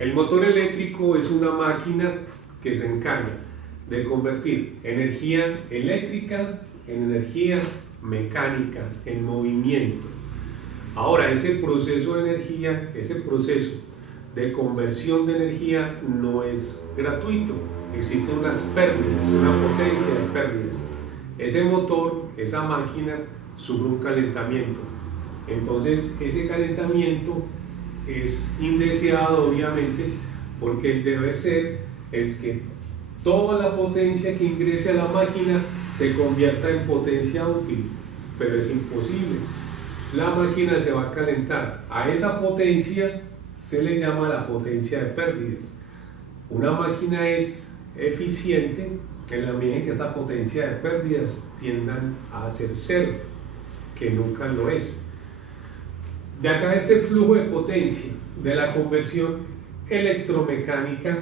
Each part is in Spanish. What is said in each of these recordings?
El motor eléctrico es una máquina que se encarga de convertir energía eléctrica en energía mecánica, en movimiento. Ahora, ese proceso de energía, ese proceso de conversión de energía no es gratuito. Existen unas pérdidas, una potencia de pérdidas. Ese motor, esa máquina, sufre un calentamiento. Entonces, ese calentamiento es indeseado, obviamente, porque el deber ser es que toda la potencia que ingrese a la máquina se convierta en potencia útil, pero es imposible. La máquina se va a calentar. A esa potencia se le llama la potencia de pérdidas. Una máquina es eficiente en la medida en que esta potencia de pérdidas tiendan a ser cero, que nunca lo es. De acá este flujo de potencia de la conversión electromecánica,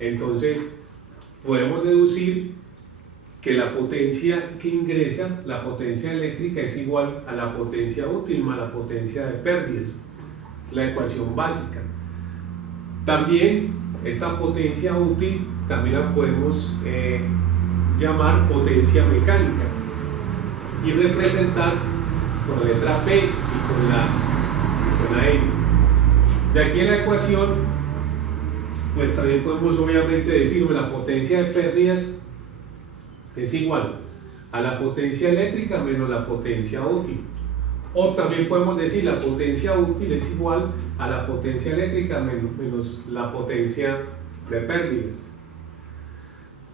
entonces podemos deducir que la potencia que ingresa, la potencia eléctrica, es igual a la potencia útil más la potencia de pérdidas, la ecuación básica. También esta potencia útil también la podemos llamar potencia mecánica y representar con la letra P y con la N. De aquí en la ecuación, pues también podemos obviamente decir que la potencia de pérdidas es igual a la potencia eléctrica menos la potencia útil. O también podemos decir la potencia útil es igual a la potencia eléctrica menos la potencia de pérdidas.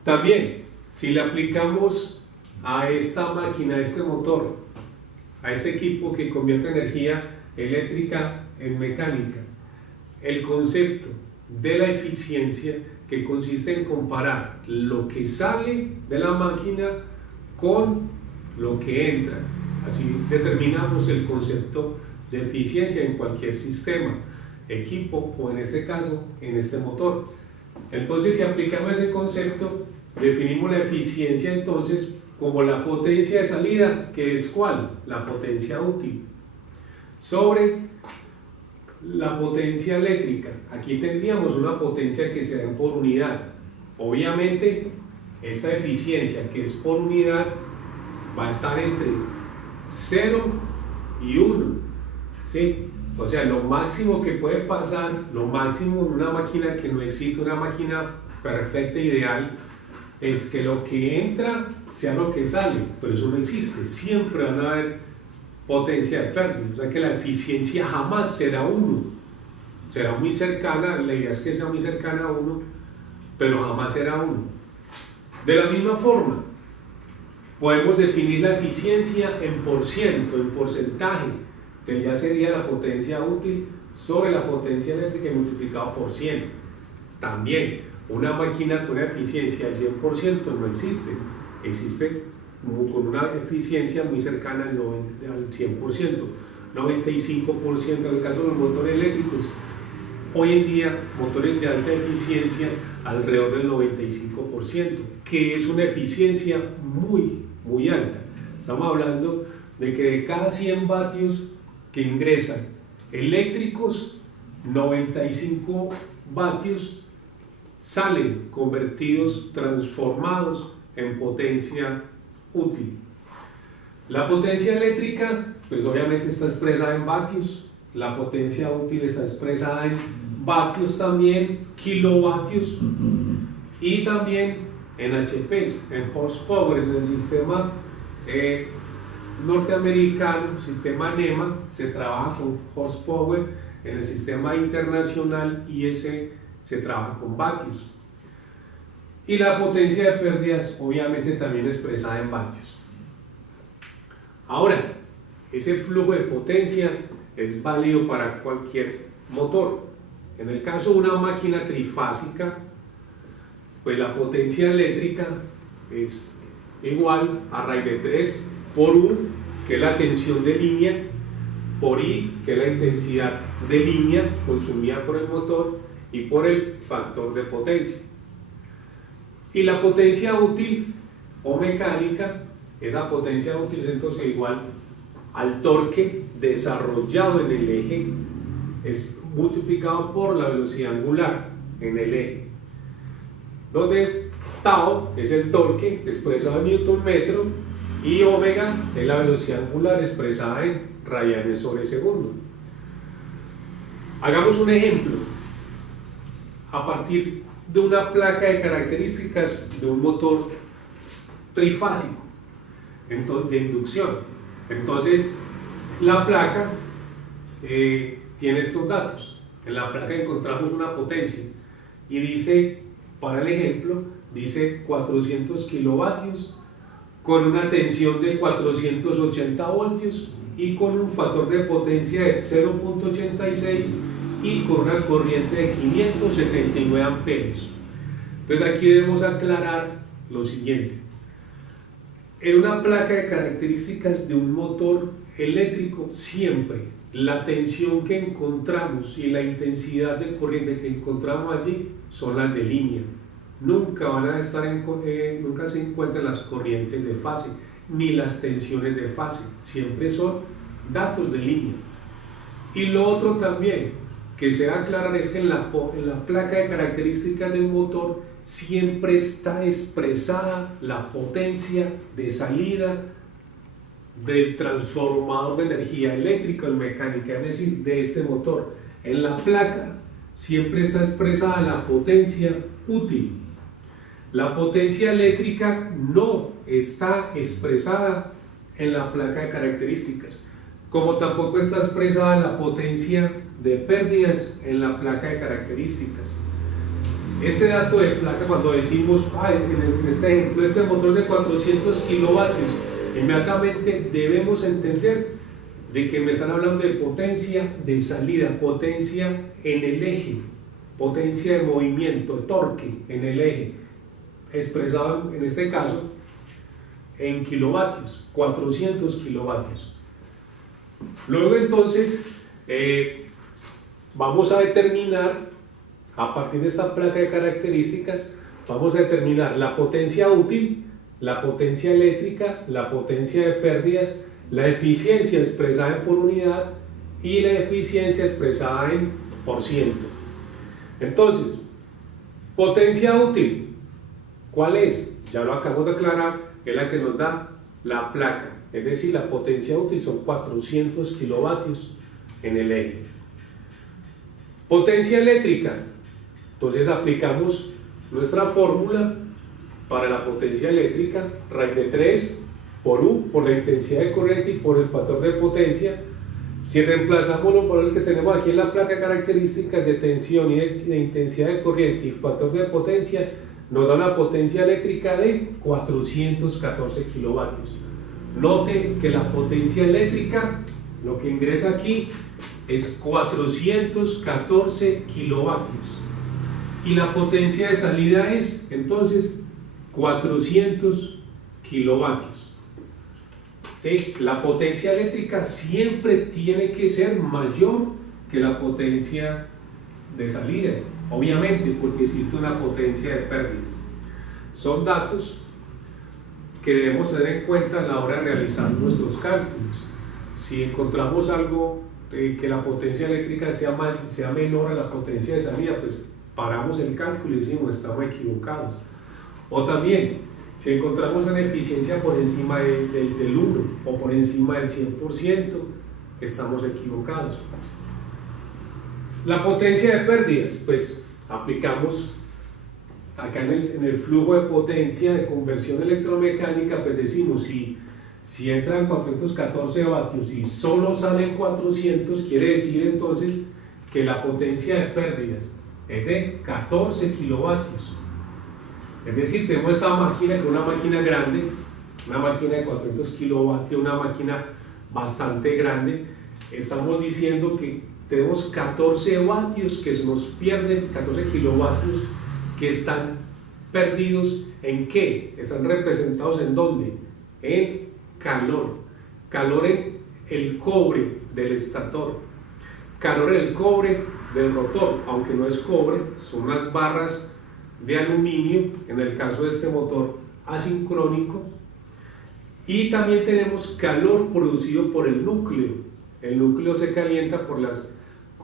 También, si le aplicamos a esta máquina, a este motor, a este equipo que convierte energía eléctrica en mecánica, el concepto de la eficiencia, que consiste en comparar lo que sale de la máquina con lo que entra. Así determinamos el concepto de eficiencia en cualquier sistema, equipo o en este caso, en este motor. Entonces, si aplicamos ese concepto, definimos la eficiencia entonces como la potencia de salida, que es ¿cuál? La potencia útil, sobre la potencia eléctrica. Aquí tendríamos una potencia que se da por unidad. Obviamente, esta eficiencia que es por unidad va a estar entre 0 y 1, ¿sí? O sea, lo máximo que puede pasar, lo máximo en una máquina que no existe, una máquina perfecta, ideal, es que lo que entra sea lo que sale, pero eso no existe. Siempre van a haber potencia de pérdida, o sea que la eficiencia jamás será 1, será muy cercana, la idea es que sea muy cercana a 1, pero jamás será 1. De la misma forma, podemos definir la eficiencia en porciento, en porcentaje, que ya sería la potencia útil sobre la potencia eléctrica multiplicado por 100. También, una máquina con una eficiencia del 100% no existe, existe con una eficiencia muy cercana al 100%, 95% en el caso de los motores eléctricos. Hoy en día, motores de alta eficiencia alrededor del 95%, que es una eficiencia muy alta. Estamos hablando de que de cada 100 vatios que ingresan eléctricos, 95 vatios salen convertidos, transformados en potencia útil. La potencia eléctrica, pues obviamente está expresada en vatios, la potencia útil está expresada en vatios también, kilovatios, y también en HPs, en horsepower. En el sistema norteamericano, sistema NEMA, se trabaja con horsepower, en el sistema internacional IS se trabaja con vatios. Y la potencia de pérdidas obviamente también expresada en vatios. Ahora, ese flujo de potencia es válido para cualquier motor. En el caso de una máquina trifásica, pues la potencia eléctrica es igual a raíz de 3 por U, que es la tensión de línea, por I, que es la intensidad de línea consumida por el motor, y por el factor de potencia. Y la potencia útil o mecánica, esa potencia útil es entonces igual al torque desarrollado en el eje es multiplicado por la velocidad angular en el eje, donde tau es el torque expresado en newton metro y omega es la velocidad angular expresada en radianes sobre segundo. Hagamos un ejemplo a partir de una placa de características de un motor trifásico de inducción. Entonces, la placa tiene estos datos. En la placa encontramos una potencia y dice, para el ejemplo, dice 400 kilovatios con una tensión de 480 voltios y con un factor de potencia de 0.86 y con una corriente de 579 amperios. Entonces aquí debemos aclarar lo siguiente. En una placa de características de un motor eléctrico, siempre la tensión que encontramos y la intensidad de corriente que encontramos allí son las de línea. Nunca van a estar nunca se encuentran las corrientes de fase ni las tensiones de fase, siempre son datos de línea. Y lo otro también que se va a aclarar es que en la placa de características del motor siempre está expresada la potencia de salida del transformador de energía eléctrica o mecánica, es decir, de este motor. En la placa siempre está expresada la potencia útil. La potencia eléctrica no está expresada en la placa de características, como tampoco está expresada la potencia de pérdidas en la placa de características. Este dato de placa, cuando decimos, en este ejemplo, este motor de 400 kilovatios, inmediatamente debemos entender de que me están hablando de potencia de salida, potencia en el eje, potencia de movimiento, torque en el eje, expresado en este caso en kilovatios, 400 kilovatios. Luego entonces vamos a determinar, a partir de esta placa de características, vamos a determinar la potencia útil, la potencia eléctrica, la potencia de pérdidas, la eficiencia expresada en por unidad y la eficiencia expresada en por ciento. Entonces, potencia útil, ¿cuál es? Ya lo acabamos de aclarar, es la que nos da la placa, es decir, la potencia útil son 400 kilovatios en el eje. Potencia eléctrica, entonces aplicamos nuestra fórmula para la potencia eléctrica, raíz de 3 por U, por la intensidad de corriente y por el factor de potencia. Si reemplazamos los valores que tenemos aquí en la placa de características de tensión y de intensidad de corriente y factor de potencia, nos da una potencia eléctrica de 414 kilovatios. Note que la potencia eléctrica, lo que ingresa aquí, es 414 kilovatios. Y la potencia de salida es, entonces, 400 kilovatios. ¿Sí? La potencia eléctrica siempre tiene que ser mayor que la potencia de salida, obviamente, porque existe una potencia de pérdidas. Son datos que debemos tener en cuenta a la hora de realizar nuestros cálculos. Si encontramos algo que la potencia eléctrica sea menor a la potencia de salida, pues paramos el cálculo y decimos estamos equivocados. O también, si encontramos una eficiencia por encima del 1 o por encima del 100%, estamos equivocados. La potencia de pérdidas, pues aplicamos acá en el flujo de potencia de conversión electromecánica, pues decimos si entran 414 vatios y solo salen 400, quiere decir entonces que la potencia de pérdidas es de 14 kilovatios. Es decir, tenemos esta máquina, que es una máquina grande, una máquina de 400 kilovatios, una máquina bastante grande. Estamos diciendo que tenemos 14 vatios que se nos pierden, 14 kilovatios que están perdidos. ¿En qué? Están representados ¿en dónde? En calor. Calor en el cobre del estator, calor en el cobre del rotor, aunque no es cobre, son unas barras de aluminio, en el caso de este motor asincrónico. Y también tenemos calor producido por el núcleo. El núcleo se calienta por las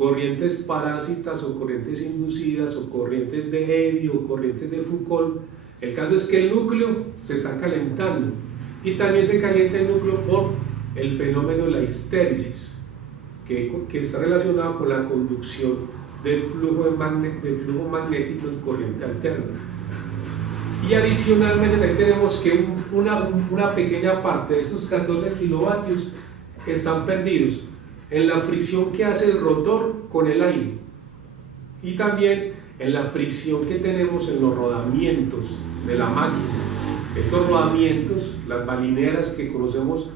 corrientes parásitas o corrientes inducidas o corrientes de Eddy o corrientes de Foucault. El caso es que el núcleo se está calentando y también se calienta el núcleo por el fenómeno de la histéresis, que está relacionado con la conducción del flujo magnético en corriente alterna. Y adicionalmente ahí tenemos que una pequeña parte de estos 14 kilovatios están perdidos en la fricción que hace el rotor con el aire y también en la fricción que tenemos en los rodamientos de la máquina. Estos rodamientos, las balineras que conocemos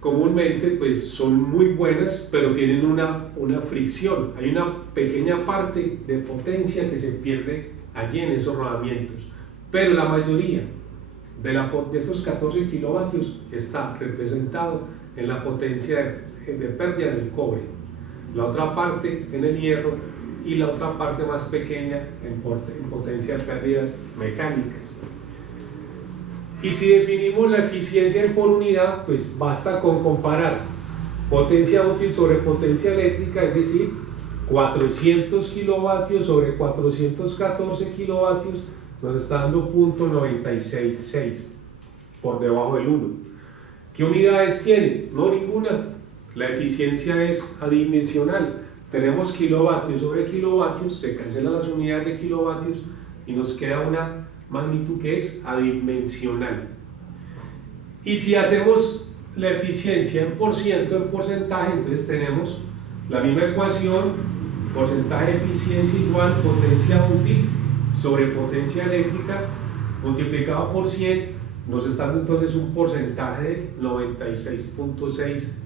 comúnmente, pues son muy buenas, pero tienen una fricción. Hay una pequeña parte de potencia que se pierde allí en esos rodamientos, pero la mayoría de estos 14 kilovatios está representado en la potencia de pérdida del cobre, la otra parte en el hierro y la otra parte más pequeña en potencia de pérdidas mecánicas. Y si definimos la eficiencia por unidad, pues basta con comparar potencia útil sobre potencia eléctrica, es decir, 400 kilovatios sobre 414 kilovatios, nos está dando 0.966, por debajo del 1. ¿Qué unidades tiene? No, ninguna. La eficiencia es adimensional. Tenemos kilovatios sobre kilovatios, se cancelan las unidades de kilovatios y nos queda una magnitud que es adimensional. Y si hacemos la eficiencia en porcentaje, entonces tenemos la misma ecuación, porcentaje de eficiencia igual potencia útil sobre potencia eléctrica multiplicado por 100, nos está dando entonces un porcentaje de 96.6%.